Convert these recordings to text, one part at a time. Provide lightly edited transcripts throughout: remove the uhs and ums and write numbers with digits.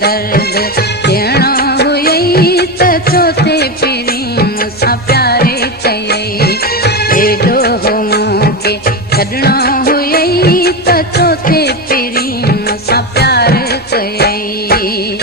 दर्द ॾियणो हुयई त चौथे पिरी मूंसां प्यारे कयई एॾो हो मूंखे छॾणो हुयई त चौथे पिरी मूंसां प्यार कयई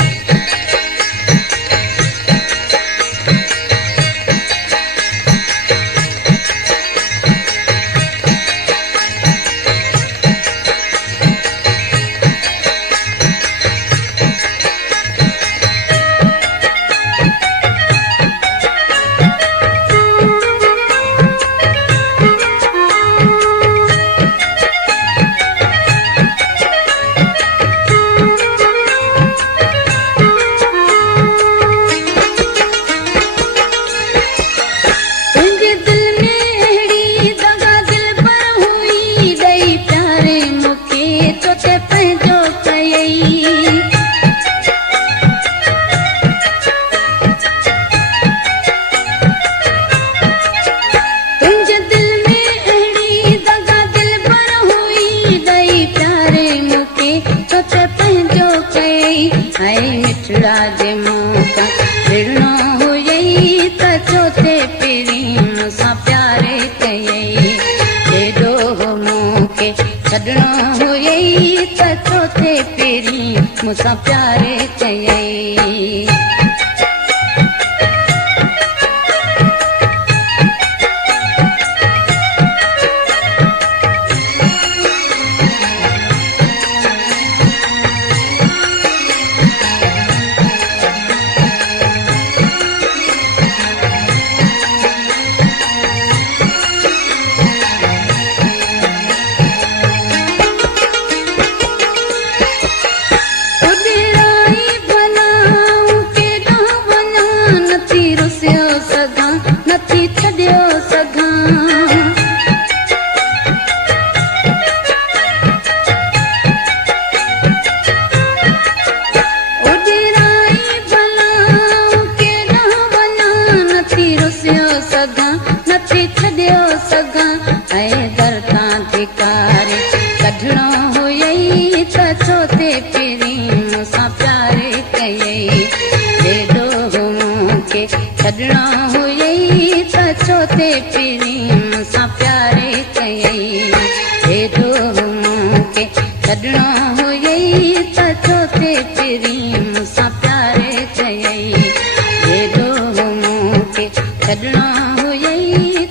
मिठड़ा जे मूंखां विढ़णो हुयई त चौथे पिरी मूंसां प्यारे कयई एॾो हो मूंखे छॾणो हुयई त चौथे पिरी मूंसां प्यारे कयई कढणो हुयई त चौथे पिरी मूंसां प्यारे कयई एॾो हो मूंखे छॾणो हुयई त चौथे पिरी मूंसां प्यारे कयई एॾो हो मूंखे छॾणो हुयई त चौथे पिरी मूंसां प्यारे कयई एॾो हो मूंखे छॾणो हुयई